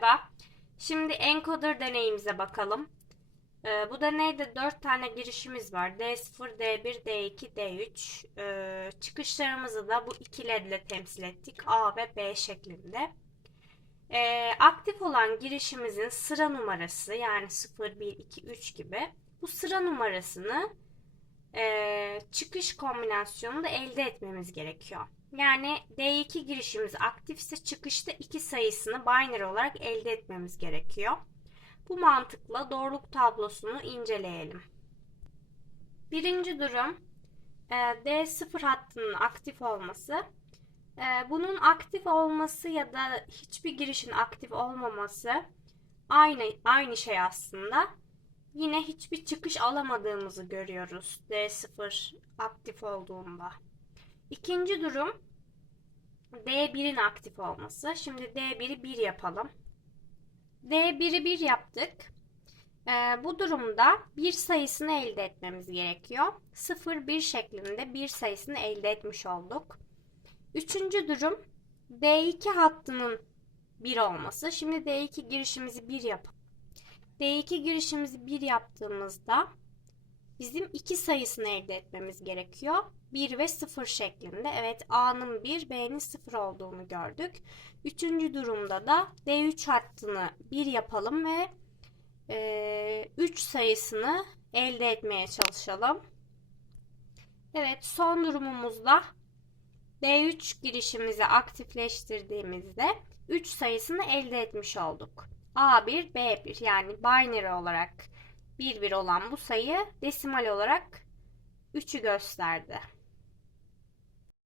Merhaba. Şimdi encoder deneyimize bakalım. Ee, bu deneyde 4 tane girişimiz var. D0, D1, D2, D3. Ee, çıkışlarımızı da bu iki led ile temsil ettik. A ve B şeklinde. Ee, aktif olan girişimizin sıra numarası yani 0, 1, 2, 3 gibi. Bu sıra numarasını e, çıkış kombinasyonunda elde etmemiz gerekiyor. Yani D2 girişimiz aktifse çıkışta 2 sayısını binary olarak elde etmemiz gerekiyor. Bu mantıkla doğruluk tablosunu inceleyelim. Birinci durum e, D0 hattının aktif olması. E, Bunun aktif olması ya da hiçbir girişin aktif olmaması aynı aynı şey aslında. Yine hiçbir çıkış alamadığımızı görüyoruz D0 aktif olduğunda. İkinci durum D1'in aktif olması. Şimdi D1'i 1 yapalım. D1'i 1 yaptık. Ee, bu durumda bir sayısını elde etmemiz gerekiyor. 0, 1 şeklinde bir sayısını elde etmiş olduk. Üçüncü durum D2 hattının 1 olması. Şimdi D2 girişimizi 1 yapalım. D2 girişimizi 1 yaptığımızda bizim 2 sayısını elde etmemiz gerekiyor. 1 ve 0 şeklinde. Evet A'nın 1, B'nin 0 olduğunu gördük. Üçüncü durumda da D3 hattını 1 yapalım ve 3 sayısını elde etmeye çalışalım. Evet son durumumuzda D3 girişimizi aktifleştirdiğimizde 3 sayısını elde etmiş olduk. A1, B1 yani binary olarak 1 1 olan bu sayı desimal olarak 3'ü gösterdi.